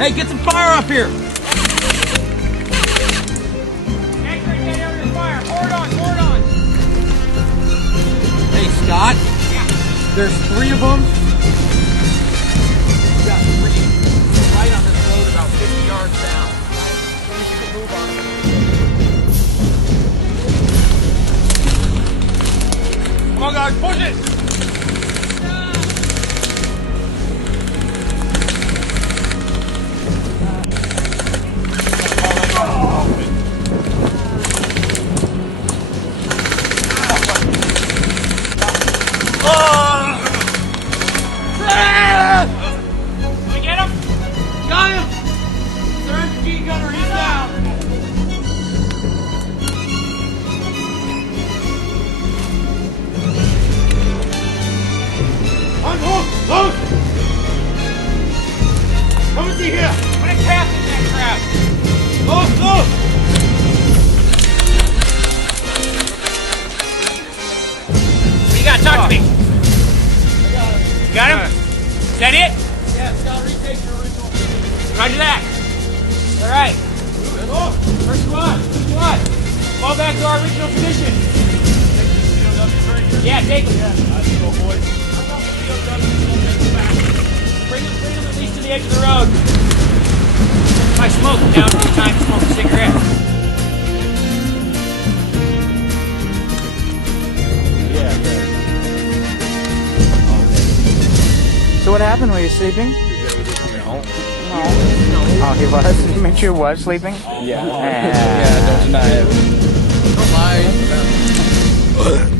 Hey, get some fire up here! Hey, Scott? Yeah. There's 3 of them. We got 3 right on this road about 50 yards down. Come on, guys, push it! Did we get him? Got him! Their MG gunner, he's down! Unhook! Loose! Come and see here! Put a cap in that crap! Loose! Loose! What you got? Talk to me! You got him? Is that it? Yeah, Scott, retake your original. Roger that. All right. First squad. Fall back to our original position. Yeah, take them. Let's go, boys. Bring them at least to the edge of the road. If I smoke them down every time you smoke a cigarette. So what happened? Were you sleeping? No. Oh, he was? Did you make sure he was sleeping? Yeah. Yeah, don't deny it. Don't lie.